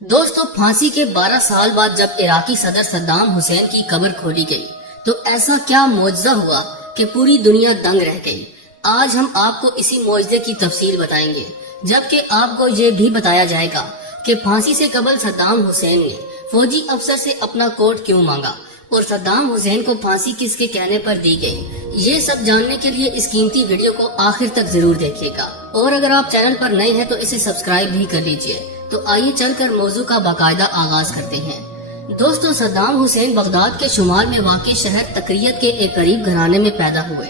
दोस्तों, फांसी के 12 साल बाद जब इराकी सदर सद्दाम हुसैन की कब्र खोली गई तो ऐसा क्या मौजज़ा हुआ कि पूरी दुनिया दंग रह गई। आज हम आपको इसी मौजज़े की तफसील बताएंगे, जबकि आपको ये भी बताया जाएगा कि फांसी से कबल सद्दाम हुसैन ने फौजी अफसर से अपना कोट क्यों मांगा और सद्दाम हुसैन को फांसी किसके कहने पर दी गई। ये सब जानने के लिए इस कीमती वीडियो को आखिर तक जरूर देखिएगा और अगर आप चैनल पर नए हैं तो इसे सब्सक्राइब भी कर लीजिए। तो आइए चलकर मौजू का बाकायदा आगाज करते हैं। दोस्तों, सद्दाम हुसैन बगदाद के शुमाल में वाक़ई शहर तकरियत के एक गरीब घराने में पैदा हुए।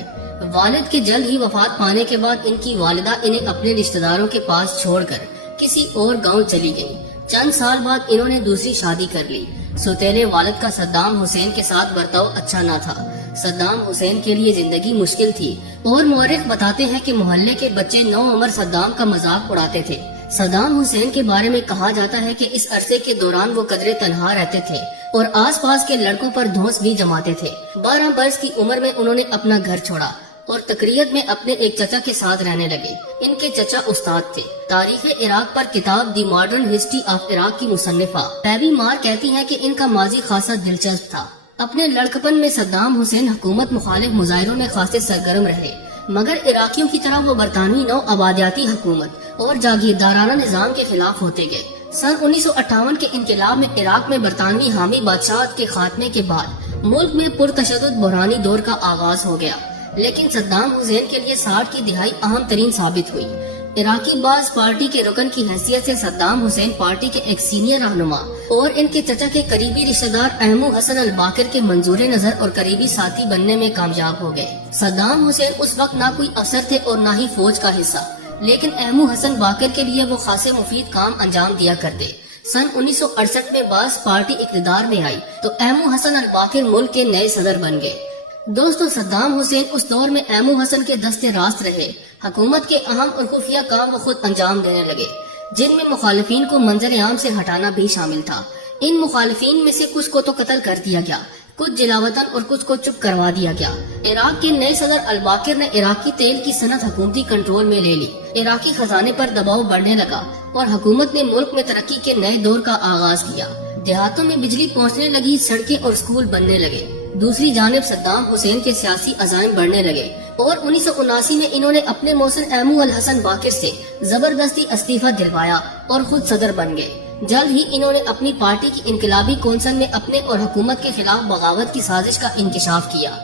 वालिद के जल्द ही वफात पाने के बाद इनकी वालिदा इन्हें अपने रिश्तेदारों के पास छोड़कर किसी और गांव चली गयी। चंद साल बाद इन्होंने दूसरी शादी कर ली। सौतेले वालिद का सद्दाम हुसैन के साथ बर्ताव अच्छा न था। सद्दाम हुसैन के लिए जिंदगी मुश्किल थी और मुअर्रिख बताते हैं कि मोहल्ले के बच्चे नौ उम्र सद्दाम का मजाक उड़ाते थे। सद्दाम हुसैन के बारे में कहा जाता है कि इस अरसे के दौरान वो कदरे तन्हा रहते थे और आसपास के लड़कों पर धौंस भी जमाते थे। 12 वर्ष की उम्र में उन्होंने अपना घर छोड़ा और तकरीयत में अपने एक चचा के साथ रहने लगे। इनके चचा उस्ताद थे। तारीख इराक पर किताब दी मॉडर्न हिस्ट्री ऑफ इराक की मुसन्निफा पैबी मार कहती है कि इनका माजी खासा दिलचस्प था। अपने लड़कपन में सद्दाम हुसैन हुकूमत मुखालिफ मुजाहिरों में खासे सरगर्म रहे, मगर इराकियों की तरह वो बरतानवी नौ आबादियाती हुकूमत और जागीरदाराना निजाम के खिलाफ होते गए। सन 1958 के इनकलाब में इराक में बरतानवी हामी बादशाह के खात्मे के बाद मुल्क में पुरतशद्दुद बुरहानी दौर का आगाज हो गया, लेकिन सद्दाम हुसैन के लिए 60 की दिहाई अहम तरीन साबित हुई। इराकी बाज पार्टी के रुकन की हैसियत से सद्दाम हुसैन पार्टी के एक सीनियर रहनुमा और इनके चचा के करीबी रिश्तेदार अहमू हसन अल बाकिर के मंजूर नजर और करीबी साथी बनने में कामयाब हो गए। सद्दाम हुसैन उस वक्त ना कोई अफसर थे और ना ही फौज का हिस्सा, लेकिन अहमू हसन बाकिर के लिए वो खासे मुफीद काम अंजाम दिया करते। सन 1968 में बाज पार्टी इक़्तिदार में आई तो अहमू हसन अल बाकिर मुल्क के नए सदर बन गए। दोस्तों, सद्दाम हुसैन उस दौर में अहमू हसन के दस्ते रास्त रहे। हुकूमत के अहम और खुफिया काम वो खुद अंजाम देने लगे, जिनमें मुखालिफिन को मंजर आम से हटाना भी शामिल था। इन मुखालिफिन में से कुछ को तो कत्ल कर दिया गया, कुछ जिलावतन और कुछ को चुप करवा दिया गया। इराक के नए सदर अल बाकिर ने इराकी तेल की सनत हुकूमती कंट्रोल में ले ली। इराकी खजाने पर दबाव बढ़ने लगा और हुकूमत ने मुल्क में तरक्की के नए दौर का आगाज किया। देहातों में बिजली पहुँचने लगी, सड़कें और स्कूल बनने लगे। दूसरी जानिब सद्दाम हुसैन के सियासी अज़ाइम बढ़ने लगे और 1979 में इन्होंने अपने मौसन अहमू अल हसन बाकिर से जबरदस्ती इस्तीफा दिलवाया और खुद सदर बन गए। जल्द ही इन्होंने अपनी पार्टी की इनकलाबी कौंसल में अपने और हुकूमत के खिलाफ बगावत की साजिश का इंकिशाफ किया।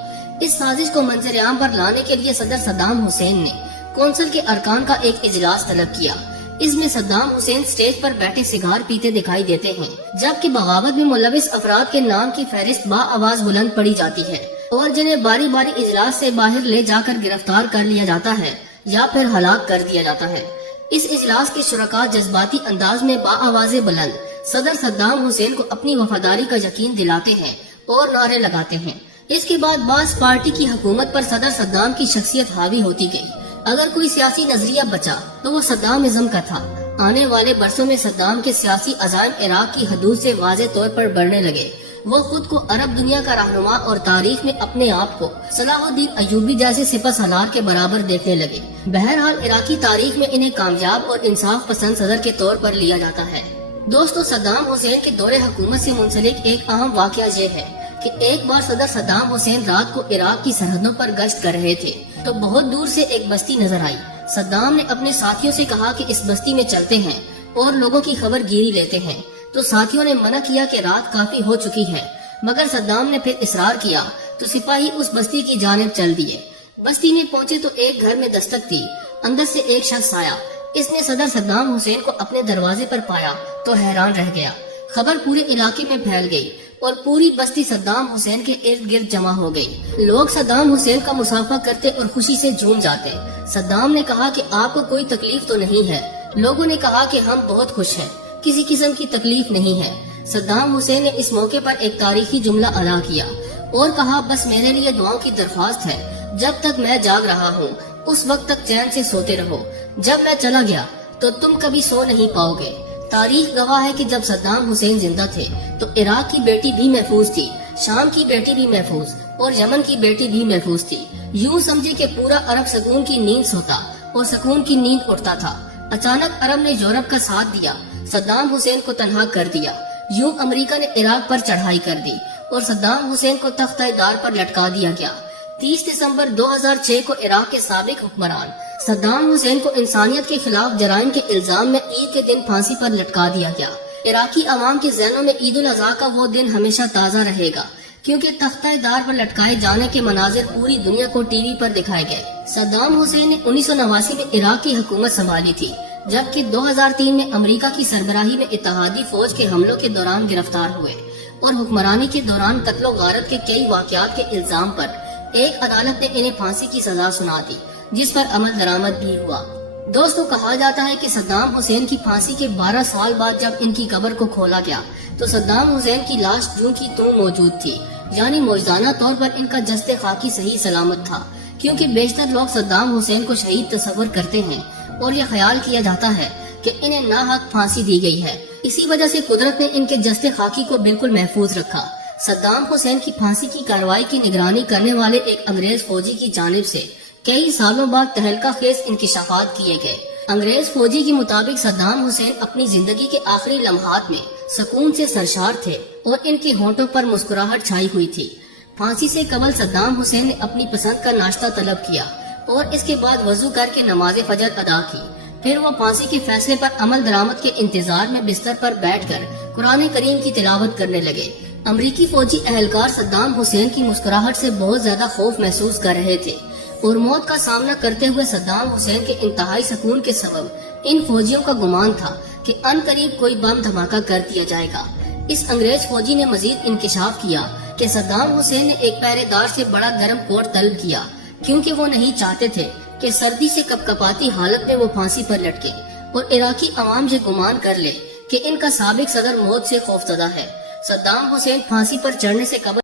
इस साजिश को मंजर आम पर लाने के लिए सदर सद्दाम हुसैन ने कौंसल के अरकान का एक इजलास तलब किया। इसमें सद्दाम हुसैन स्टेज पर बैठे सिगार पीते दिखाई देते हैं, जबकि बगावत में मुलविस अफराद के नाम की फहरिस्त बाआवाज बुलंद पड़ी जाती है और जिन्हें बारी बारी इजलास से बाहर ले जाकर गिरफ्तार कर लिया जाता है या फिर हलाक कर दिया जाता है। इस इजलास के शुरका जज्बाती अंदाज में बाआवाज़े बुलंद सदर सद्दाम हुसैन को अपनी वफादारी का यकीन दिलाते हैं और नारे लगाते हैं। इसके बाद बास पार्टी की हुकूमत पर सदर सद्दाम की शख्सियत हावी होती गई। अगर कोई सियासी नजरिया बचा तो वो सद्दामिज्म का था। आने वाले बरसों में सद्दाम के सियासी अज़ाइम इराक की हदूद से वाज़े तौर पर बढ़ने लगे। वो खुद को अरब दुनिया का रहनुमा और तारीख में अपने आप को सलाहुद्दीन अयूबी जैसे सिपह सालार के बराबर देखने लगे। बहरहाल इराकी तारीख में इन्हें कामयाब और इंसाफ पसंद सदर के तौर पर लिया जाता है। दोस्तों, सद्दाम हुसैन के दौरे हुकूमत से मुंसलिक एक अहम वाकया ये है कि एक बार सदर सद्दाम हुसैन रात को इराक की सरहदों पर गश्त कर रहे थे तो बहुत दूर से एक बस्ती नजर आई। सद्दाम ने अपने साथियों से कहा कि इस बस्ती में चलते हैं और लोगों की खबर गिरी लेते हैं, तो साथियों ने मना किया कि रात काफी हो चुकी है, मगर सद्दाम ने फिर इसरार किया तो सिपाही उस बस्ती की जानिब चल दिए। बस्ती में पहुंचे तो एक घर में दस्तक दी। अंदर से एक शख्स आया। इसने सदर सद्दाम हुसैन को अपने दरवाजे पर पाया तो हैरान रह गया। खबर पूरे इलाके में फैल गई और पूरी बस्ती सद्दाम हुसैन के इर्द गिर्द जमा हो गई। लोग सद्दाम हुसैन का मुसाफा करते और खुशी से झूम जाते। सद्दाम ने कहा कि आपको कोई तकलीफ तो नहीं है। लोगों ने कहा कि हम बहुत खुश हैं, किसी किस्म की तकलीफ नहीं है। सद्दाम हुसैन ने इस मौके पर एक तारीखी जुमला अदा किया और कहा, बस मेरे लिए दुआओं की दरख्वास्त है। जब तक मैं जाग रहा हूँ उस वक्त तक चैन से सोते रहो। जब मैं चला गया तो तुम कभी सो नहीं पाओगे। तारीख गवाह है कि जब सद्दाम हुसैन जिंदा थे तो इराक की बेटी भी महफूज थी, शाम की बेटी भी महफूज और यमन की बेटी भी महफूज थी। यूं समझे कि पूरा अरब सकून की नींद सोता और सकून की नींद उठता था। अचानक अरब ने यूरोप का साथ दिया। صدام حسین کو تنہا کر دیا۔ یوں امریکہ نے عراق پر چڑھائی کر دی اور صدام حسین کو تختہ دار پر لٹکا دیا گیا۔ 30 دسمبر 2006 کو عراق کے سابق حکمران صدام حسین کو انسانیت کے خلاف جرائم کے الزام میں عید کے دن پھانسی پر لٹکا دیا گیا۔ عراقی عوام کے ذہنوں میں عید الاضحیٰ کا وہ دن ہمیشہ تازہ رہے گا، کیونکہ تختہ دار پر لٹکائے جانے کے مناظر پوری دنیا کو ٹی وی پر دکھائے گئے۔ صدام حسین نے 1989 میں عراق کی حکومت سنبھالی تھی، جبکہ 2003 میں امریکہ کی سربراہی میں اتحادی فوج کے حملوں کے دوران گرفتار ہوئے اور حکمرانی کے دوران قتل و غارت کے کئی واقعات کے الزام پر ایک عدالت نے انہیں پھانسی کی سزا سنا دی، جس پر عمل درآمد بھی ہوا۔ دوستو، کہا جاتا ہے کہ صدام حسین کی پھانسی کے 12 سال بعد جب ان کی قبر کو کھولا گیا تو صدام حسین کی لاش جوں کی توں موجود تھی، یعنی موجزانہ طور پر ان کا جسد خاکی صحیح سلامت تھا، کیونکہ بیشتر لوگ صدام حسین کو شہید تصور کرتے ہیں اور یہ خیال کیا جاتا ہے کہ انہیں ناحق پھانسی دی گئی ہے۔ اسی وجہ سے قدرت نے ان کے جسد خاکی کو بالکل محفوظ رکھا۔ صدام حسین کی پھانسی کی کارروائی کی نگرانی کرنے والے ایک انگریز فوجی کی جانب سے کئی سالوں بعد تہلکہ خیز انکشافات کیے گئے۔ انگریز فوجی کے مطابق صدام حسین اپنی زندگی کے آخری لمحات میں سکون سے سرشار تھے اور ان کے ہونٹوں پر مسکراہٹ چھائی ہوئی تھی۔ پھانسی سے قبل صدام حسین نے اپنی پسند کا ناشتہ طلب کیا اور اس کے بعد وضو کر کے نماز فجر ادا کی۔ پھر وہ پھانسی کے فیصلے پر عمل درآمد کے انتظار میں بستر پر بیٹھ کر قرآن کریم کی تلاوت کرنے لگے۔ امریکی فوجی اہلکار صدام حسین کی مسکراہٹ سے بہت زیادہ خوف محسوس کر رہے تھے اور موت کا سامنا کرتے ہوئے صدام حسین کے انتہائی سکون کے سبب ان فوجیوں کا گمان تھا کہ ان قریب کوئی بم دھماکہ کر دیا جائے گا۔ اس انگریز فوجی نے مزید انکشاف کیا کہ صدام حسین نے ایک پہرے دار سے بڑا گرم کوٹ طلب کیا، کیونکہ وہ نہیں چاہتے تھے کہ سردی سے کپکپاتی حالت میں وہ پھانسی پر لٹکے اور عراقی عوام یہ گمان کر لے کہ ان کا سابق صدر موت سے خوفزدہ ہے۔ صدام حسین پھانسی پر چڑھنے سے قبل